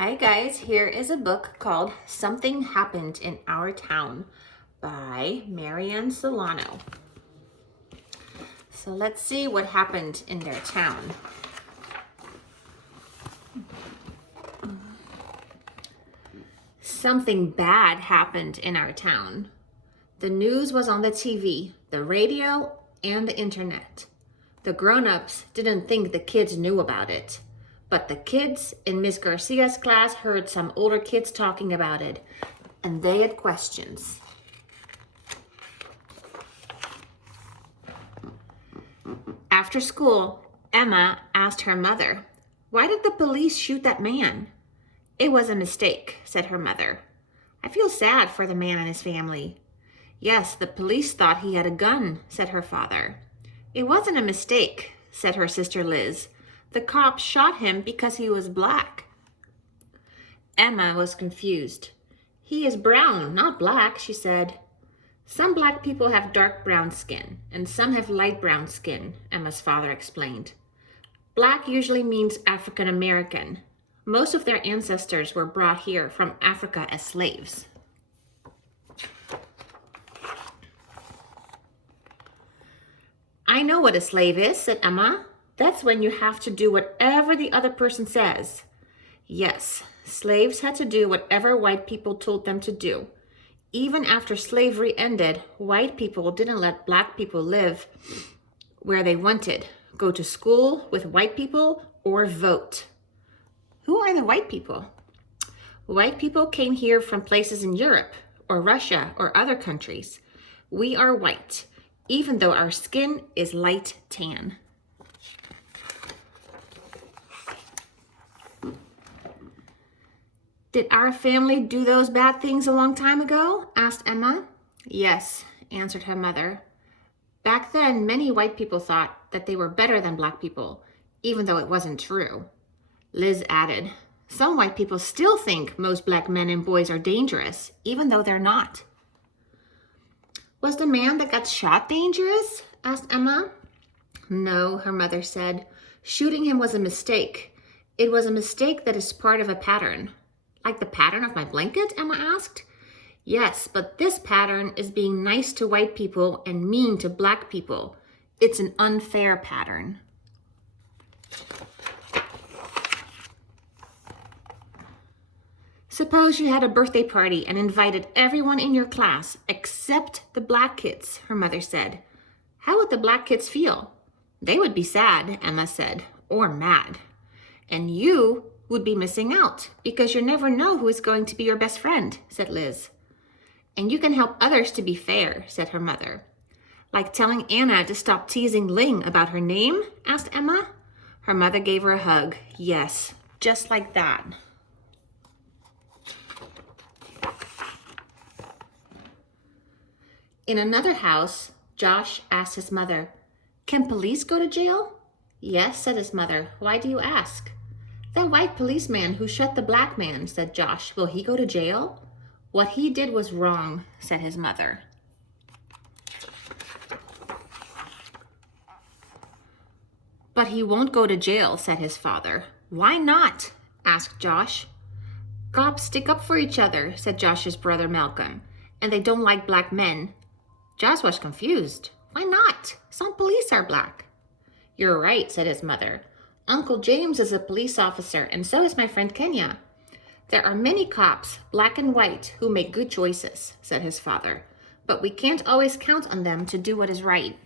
Hi guys, here is a book called Something Happened in Our Town by Marianne Solano. So let's see what happened in their town. Something bad happened in our town. The news was on the TV, the radio, and the internet. The grown-ups didn't think the kids knew about it. But the kids in Miss Garcia's class heard some older kids talking about it, and they had questions. After school, Emma asked her mother, "Why did the police shoot that man?" "It was a mistake," said her mother. "I feel sad for the man and his family." "Yes, the police thought he had a gun," said her father. "It wasn't a mistake," said her sister Liz. "The cops shot him because he was black." Emma was confused. "He is brown, not black," she said. "Some black people have dark brown skin, and some have light brown skin," Emma's father explained. "Black usually means African American. Most of their ancestors were brought here from Africa as slaves." "I know what a slave is," said Emma. "That's when you have to do whatever the other person says." Yes, slaves had to do whatever white people told them to do. Even after slavery ended, white people didn't let black people live where they wanted, go to school with white people, or vote. Who are the white people? White people came here from places in Europe, or Russia, or other countries. We are white, even though our skin is light tan. "Did our family do those bad things a long time ago?" asked Emma. "Yes," answered her mother. "Back then, many white people thought that they were better than black people, even though it wasn't true." Liz added, "Some white people still think most black men and boys are dangerous, even though they're not." "Was the man that got shot dangerous?" asked Emma. "No," her mother said. "Shooting him was a mistake. It was a mistake that is part of a pattern." "Like the pattern of my blanket?" Emma asked. "Yes, but this pattern is being nice to white people and mean to black people. It's an unfair pattern." "Suppose you had a birthday party and invited everyone in your class except the black kids," her mother said. "How would the black kids feel?" "They would be sad," Emma said, "or mad. And you would be missing out because you never know who is going to be your best friend," said Liz. "And you can help others to be fair," said her mother. "Like telling Anna to stop teasing Ling about her name?" asked Emma. Her mother gave her a hug. Yes, just like that. In another house, Josh asked his mother, "Can police go to jail?" "Yes," said his mother. "Why do you ask?" "That white policeman who shot the black man," said Josh. "Will he go to jail?" "What he did was wrong," said his mother. "But he won't go to jail," said his father. "Why not?" asked Josh. "Cops stick up for each other," said Josh's brother Malcolm, "and they don't like black men." Josh was confused. "Why not? Some police are black." "You're right," said his mother. "Uncle James is a police officer, and so is my friend Kenya." "There are many cops, black and white, who make good choices," said his father. "But we can't always count on them to do what is right."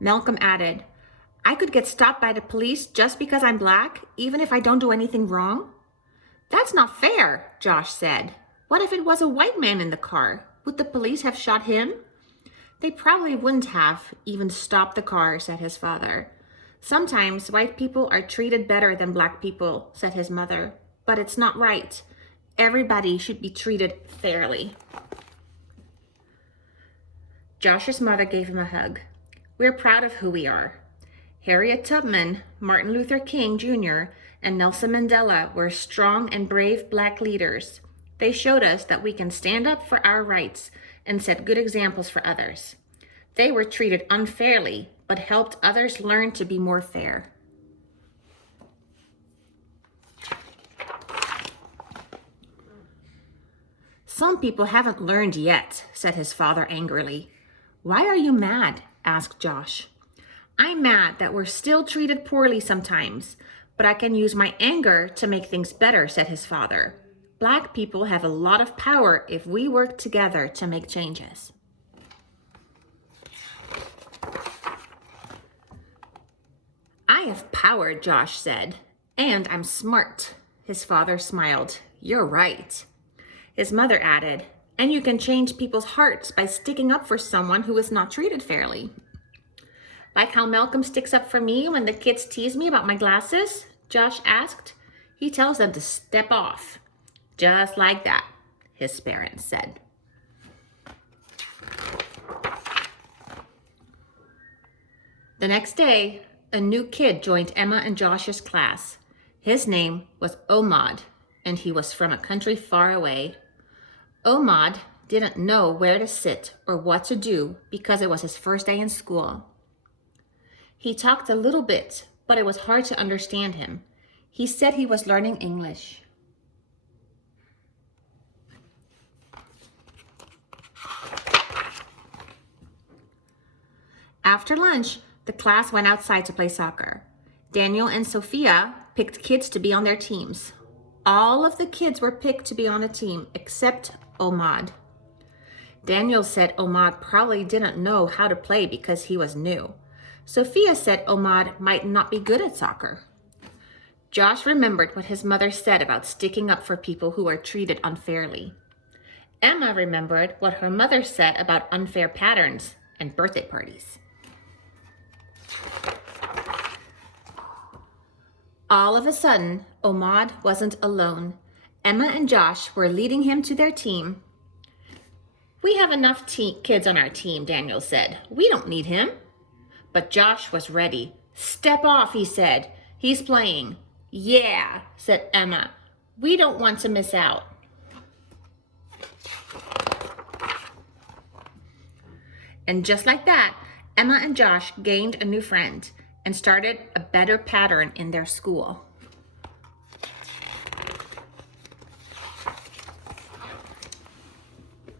Malcolm added, "I could get stopped by the police just because I'm black, even if I don't do anything wrong." "That's not fair," Josh said. "What if it was a white man in the car? Would the police have shot him?" "They probably wouldn't have even stopped the car," said his father. "Sometimes white people are treated better than black people," said his mother. "But it's not right. Everybody should be treated fairly." Josh's mother gave him a hug. "We're proud of who we are." Harriet Tubman, Martin Luther King Jr., and Nelson Mandela were strong and brave black leaders. They showed us that we can stand up for our rights and set good examples for others. They were treated unfairly, but helped others learn to be more fair. Some people haven't learned yet, said his father angrily. Why are you mad? Asked Josh. I'm mad that we're still treated poorly sometimes, but I can use my anger to make things better, said his father. Black people have a lot of power if we work together to make changes. I have power, Josh said, and I'm smart. His father smiled. You're right. His mother added, and you can change people's hearts by sticking up for someone who is not treated fairly. Like how Malcolm sticks up for me when the kids tease me about my glasses? Josh asked. He tells them to step off. Just like that, his parents said. The next day, a new kid joined Emma and Josh's class. His name was Omad, and he was from a country far away. Omad didn't know where to sit or what to do because it was his first day in school. He talked a little bit, but it was hard to understand him. He said he was learning English. After lunch, the class went outside to play soccer. Daniel and Sophia picked kids to be on their teams. All of the kids were picked to be on a team except Omad. Daniel said Omad probably didn't know how to play because he was new. Sophia said Omad might not be good at soccer. Josh remembered what his mother said about sticking up for people who are treated unfairly. Emma remembered what her mother said about unfair patterns and birthday parties. All of a sudden, Omad wasn't alone. Emma and Josh were leading him to their team. We have enough kids on our team, Daniel said. We don't need him. But Josh was ready. Step off, he said. He's playing. Yeah, said Emma. We don't want to miss out. And just like that, Emma and Josh gained a new friend and started a better pattern in their school.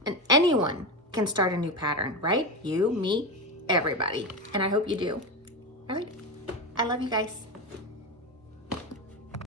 And anyone can start a new pattern, right? You, me, everybody. And I hope you do. All right. I love you guys.